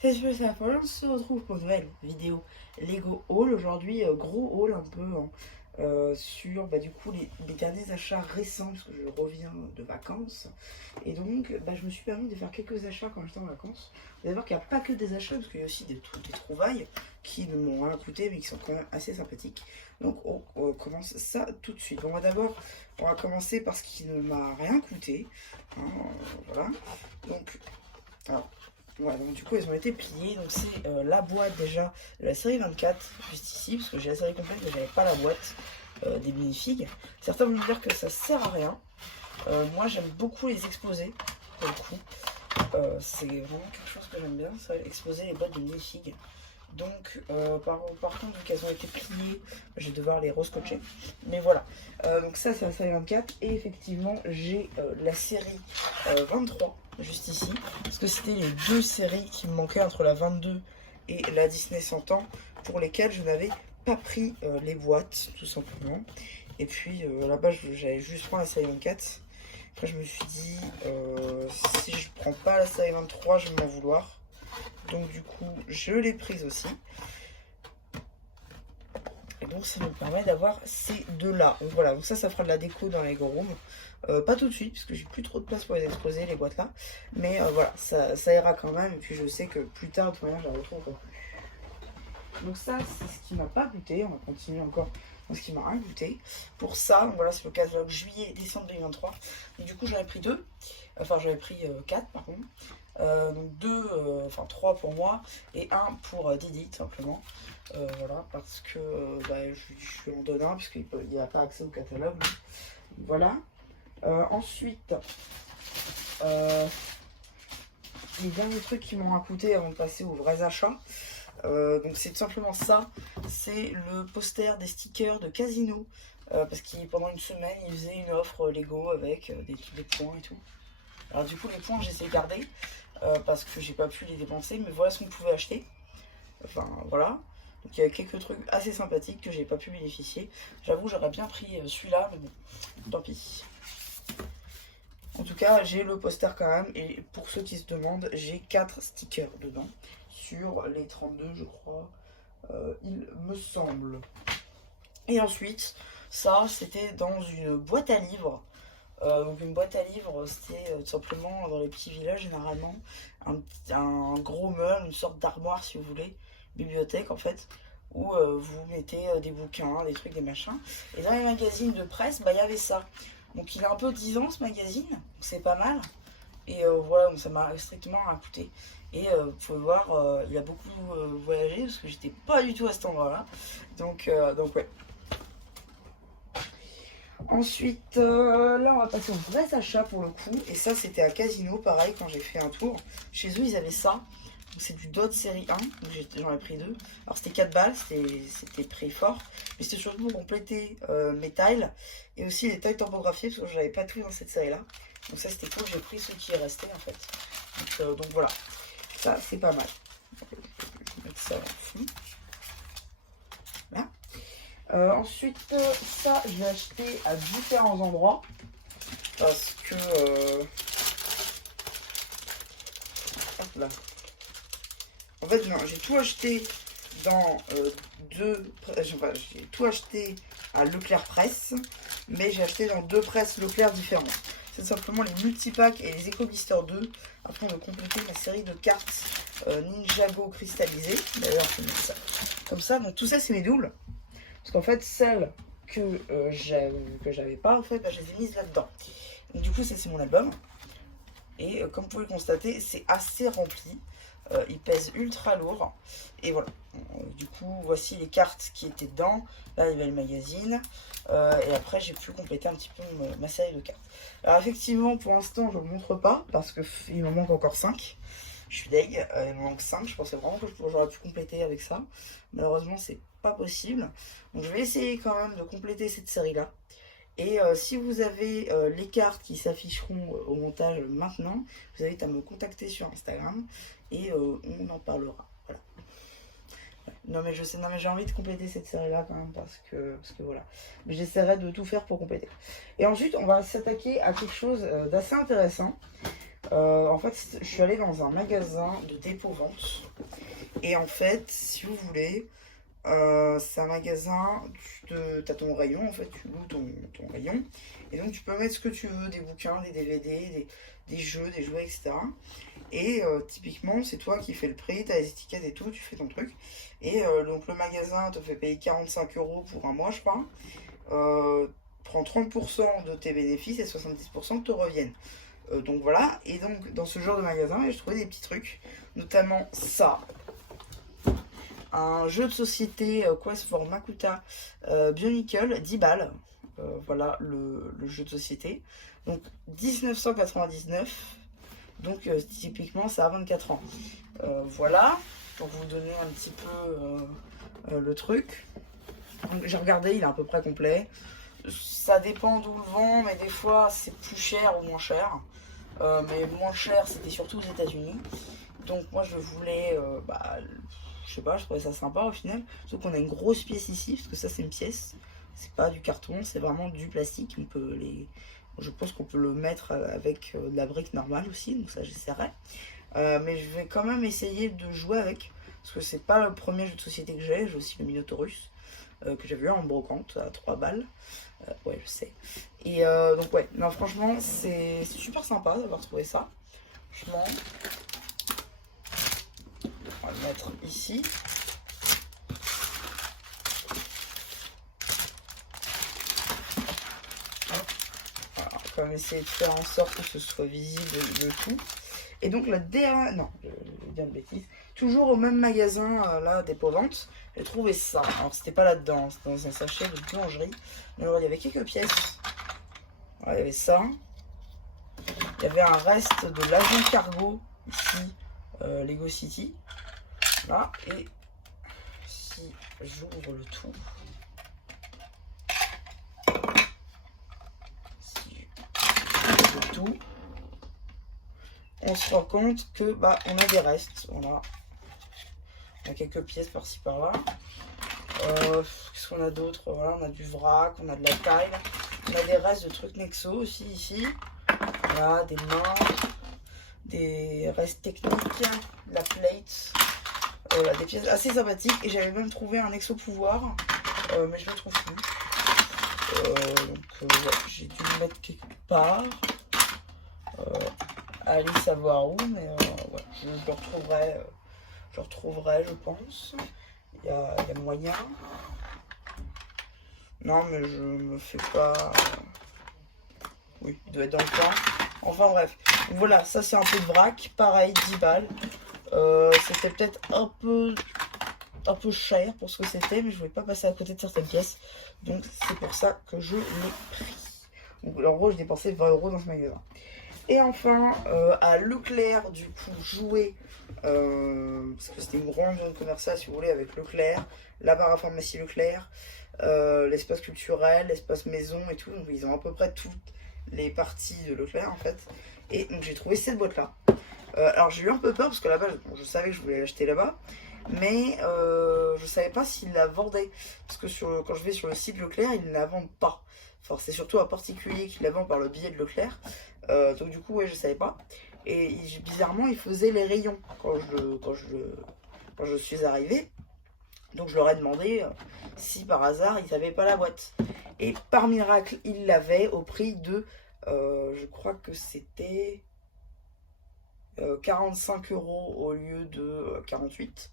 C'est super sympa. On se retrouve pour une nouvelle vidéo Lego haul. Aujourd'hui, gros haul un peu hein, sur du coup les derniers achats récents parce que je reviens de vacances. Et donc, je me suis permis de faire quelques achats quand j'étais en vacances. Vous allez voir qu'il n'y a pas que des achats parce qu'il y a aussi des trouvailles qui ne m'ont rien coûté mais qui sont quand même assez sympathiques. Donc, on commence ça tout de suite. Bon, on va commencer par ce qui ne m'a rien coûté. Hein, voilà. Donc, alors, voilà, donc du coup elles ont été pliées, donc c'est la boîte déjà de la série 24, juste ici, parce que j'ai la série complète mais j'avais pas la boîte des minifigs. Certains vont me dire que ça sert à rien, moi j'aime beaucoup les exposer, pour le coup, c'est vraiment quelque chose que j'aime bien, ça, exposer les boîtes de minifigs. Donc par contre vu qu'elles ont été pliées, je vais devoir les rescotcher. Mais voilà, donc ça c'est la série 24 et effectivement j'ai la série 23 juste ici. Parce que c'était les deux séries qui me manquaient entre la 22 et la Disney 100 ans pour lesquelles je n'avais pas pris les boîtes tout simplement. Et puis là-bas j'avais juste pris la série 24. Après je me suis dit si je prends pas la série 23 je vais m'en vouloir. Donc du coup, je l'ai prise aussi. Et donc ça me permet d'avoir ces deux-là. Donc voilà, donc ça fera de la déco dans les Lego Room. Pas tout de suite, parce que j'ai plus trop de place pour les exposer, les boîtes là. Mais voilà, ça ira quand même. Et puis je sais que plus tard, de toute manière, je la retrouverai. Donc ça, c'est ce qui m'a pas goûté. On va continuer encore dans ce qui m'a rien goûté. Pour ça, donc voilà, c'est le catalogue juillet et décembre 2023. Et du coup, j'en ai pris deux. Enfin, j'en ai pris 4 par contre. Donc enfin 3 pour moi et un pour Didi tout simplement. Voilà, parce que je lui en donne un puisqu'il n'a pas accès au catalogue. Voilà. Ensuite, les derniers trucs qui m'ont coûté avant de passer aux vrais achats. Donc c'est tout simplement ça, c'est le poster des stickers de Casino, parce qu'il pendant une semaine il faisait une offre Lego avec des points et tout. Alors du coup les points j'essaie de garder parce que j'ai pas pu les dépenser, mais voilà ce qu'on pouvait acheter. Enfin voilà, donc il y a quelques trucs assez sympathiques que j'ai pas pu bénéficier. J'avoue j'aurais bien pris celui-là, mais bon, tant pis. En tout cas, j'ai le poster quand même, et pour ceux qui se demandent, j'ai 4 stickers dedans, sur les 32 je crois, il me semble. Et ensuite, ça c'était dans une boîte à livres. Donc une boîte à livres, c'était tout simplement dans les petits villages généralement, un gros meuble, une sorte d'armoire si vous voulez, bibliothèque en fait, où vous mettez des bouquins, des trucs, des machins. Et dans les magazines de presse, il y avait ça. Donc il a un peu 10 ans ce magazine, donc c'est pas mal. Et voilà, donc ça m'a strictement rien coûté. Et vous pouvez voir, il a beaucoup voyagé parce que j'étais pas du tout à cet endroit-là. Donc ouais. Ensuite, là on va passer aux vrais achats pour le coup. Et ça c'était à Casino, pareil, quand j'ai fait un tour. Chez eux ils avaient ça. C'est du Dodge série 1, donc j'en ai pris 2. Alors c'était 4 balles, c'était prix fort. Mais c'était surtout pour compléter mes tiles. Et aussi les tailles topographiées, parce que j'avais pas tout dans cette série là. Donc ça c'était cool, j'ai pris ce qui est resté en fait. Donc voilà, ça c'est pas mal. Je vais mettre ça en fond. Là. Ensuite, ça, je l'ai acheté à différents endroits parce que hop là. En fait, non, j'ai tout acheté dans j'ai tout acheté à Leclerc Presse, mais j'ai acheté dans 2 presses Leclerc différentes. C'est simplement les multipacks et les Eco-Blister 2 afin de compléter ma série de cartes Ninjago cristallisées. D'ailleurs, je mets ça comme ça. Donc tout ça, c'est mes doubles. Parce qu'en fait, celles que j'avais pas, en fait, je les ai mises là-dedans. Donc du coup, ça, c'est mon album. Et comme vous pouvez le constater, c'est assez rempli. Il pèse ultra lourd. Et voilà. Du coup, voici les cartes qui étaient dedans. Là, il y avait le magazine. Et après, j'ai pu compléter un petit peu ma série de cartes. Alors effectivement, pour l'instant, je ne le montre pas. Parce qu'il me manque encore 5. Je suis deg, il me manque 5. Je pensais vraiment que j'aurais pu compléter avec ça. Malheureusement, c'est pas possible. Donc je vais essayer quand même de compléter cette série-là. Et si vous avez les cartes qui s'afficheront au montage maintenant, vous avez à me contacter sur Instagram et on en parlera. Voilà. Non mais je sais, non mais j'ai envie de compléter cette série-là quand même parce que voilà. Mais j'essaierai de tout faire pour compléter. Et ensuite, on va s'attaquer à quelque chose d'assez intéressant. En fait, je suis allée dans un magasin de dépôt-vente. Et en fait, si vous voulez, c'est un magasin, tu as ton rayon, en fait, tu loues ton rayon. Et donc, tu peux mettre ce que tu veux, des bouquins, des DVD, des jeux, des jouets, etc. Et typiquement, c'est toi qui fais le prix, tu as les étiquettes et tout, tu fais ton truc. Et donc, le magasin te fait payer 45 € pour un mois, je crois. Prends 30% de tes bénéfices et 70% te reviennent. Donc voilà, et donc dans ce genre de magasin, j'ai trouvé des petits trucs, notamment ça, un jeu de société Quest for Makuta Bionicle, 10 balles, voilà le jeu de société, donc 1999, donc typiquement ça a 24 ans. Voilà, pour vous donner un petit peu le truc. Donc j'ai regardé, il est à peu près complet. Ça dépend d'où le vend, mais des fois c'est plus cher ou moins cher. Mais moins cher, c'était surtout aux États-Unis. Donc moi je voulais, je sais pas, je trouvais ça sympa au final. Sauf qu'on a une grosse pièce ici, parce que ça c'est une pièce. C'est pas du carton, c'est vraiment du plastique. Je pense qu'on peut le mettre avec de la brique normale aussi, donc ça j'essaierai. Mais je vais quand même essayer de jouer avec, parce que c'est pas le premier jeu de société que j'ai aussi le Minotaurus. Que j'avais eu en brocante à 3 balles. Ouais, je sais. Et donc, ouais, non, franchement, c'est super sympa d'avoir trouvé ça. Franchement, on va le mettre ici. Voilà, on va quand même essayer de faire en sorte que ce soit visible le tout. Et donc, la dernière. Non, je vais dire une bêtise. Toujours au même magasin, là, dépôt-vente. J'ai trouvé ça. Alors, c'était pas là-dedans, c'était dans un sachet de boulangerie. Alors, il y avait quelques pièces. Alors, il y avait ça. Il y avait un reste de l'avion cargo, ici, Lego City. Là, et si j'ouvre le tout. Si j'ouvre le tout. On se rend compte que, on a des restes. Voilà. On a quelques pièces par-ci par-là. Qu'est-ce qu'on a d'autre? Voilà, on a du vrac, on a de la taille. On a des restes de trucs Nexo aussi ici. Voilà, des mains, des restes techniques, la plate. Voilà, des pièces assez sympathiques. Et j'avais même trouvé un Nexo pouvoir, mais je ne le trouve plus. Ouais, j'ai dû le mettre quelque part. Allez savoir où, mais ouais, je le retrouverai. Je le retrouverai, je pense. Il y a moyen. Non, mais je me fais pas. Oui, il doit être dans le coin. Enfin bref. Voilà, ça c'est un peu de vrac. Pareil, 10 balles. C'était peut-être un peu cher pour ce que c'était, mais je voulais pas passer à côté de certaines pièces. Donc c'est pour ça que je l'ai pris. Donc en gros, j'ai dépensé 20 € dans ce magasin. Et enfin, à Leclerc, du coup, jouer, parce que c'était une grande zone commerciale, si vous voulez, avec Leclerc, la parapharmacie Leclerc, l'espace culturel, l'espace maison et tout. Donc ils ont à peu près toutes les parties de Leclerc, en fait. Et donc j'ai trouvé cette boîte-là. Alors j'ai eu un peu peur, parce que là-bas, je savais que je voulais l'acheter là-bas, mais je savais pas s'ils la vendaient. Parce que quand je vais sur le site Leclerc, ils ne la vendent pas. Enfin, c'est surtout un particulier qui la vend par le biais de Leclerc. Donc du coup, ouais, je savais pas. Et bizarrement, ils faisaient les rayons quand je suis arrivée. Donc je leur ai demandé si par hasard ils n'avaient pas la boîte. Et par miracle, ils l'avaient au prix de, je crois que c'était 45 € au lieu de 48.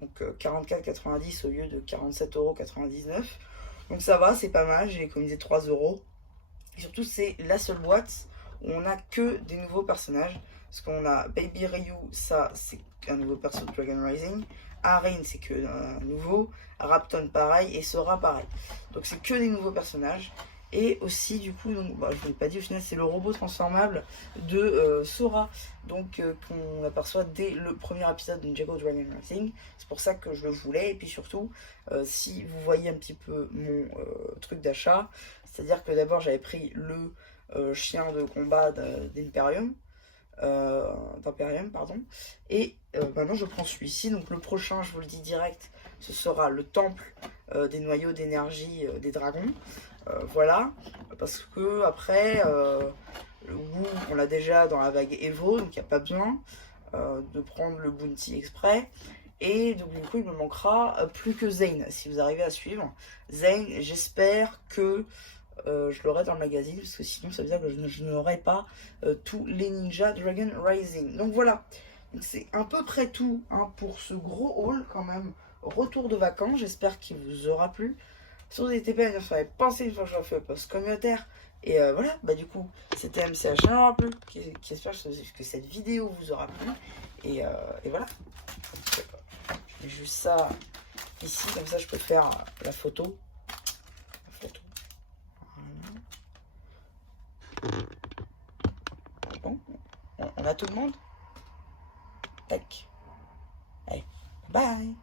Donc 44,90 au lieu de 47,99 €. Donc ça va, c'est pas mal, j'ai économisé 3 €. Et surtout, c'est la seule boîte où on a que des nouveaux personnages. Parce qu'on a Baby Ryu, ça c'est un nouveau perso de Dragon Rising. Arin, c'est que un nouveau. Rapton, pareil. Et Sora, pareil. Donc c'est que des nouveaux personnages. Et aussi, du coup, donc, je ne l'ai pas dit, au final, c'est le robot transformable de Sora. Donc qu'on aperçoit dès le premier épisode de Ninjago Dragon Rising. C'est pour ça que je le voulais. Et puis surtout, si vous voyez un petit peu mon truc d'achat, c'est-à-dire que d'abord j'avais pris le chien de combat d'Imperium, pardon, et maintenant je prends celui-ci. Donc le prochain, je vous le dis direct, ce sera le temple des noyaux d'énergie des dragons. Voilà, parce que après, le goût, on l'a déjà dans la vague Evo, donc il n'y a pas besoin de prendre le Bounty exprès. Et donc du coup, il me manquera plus que Zane, si vous arrivez à suivre. Zane, j'espère que je l'aurai dans le magazine, parce que sinon ça veut dire que je n'aurai pas tous les Ninja Dragon Rising. Donc voilà, c'est à peu près tout hein, pour ce gros haul quand même. Retour de vacances, j'espère qu'il vous aura plu. Si vous n'hésitez pas à dire pensez une fois que j'en fais un post communautaire. Et voilà, bah du coup, c'était MCH, ça aura plu. Qui espère que cette vidéo vous aura plu. Et voilà. Je mets juste ça ici, comme ça je peux faire la photo. Bon, on a tout le monde. Tac. Allez, bye.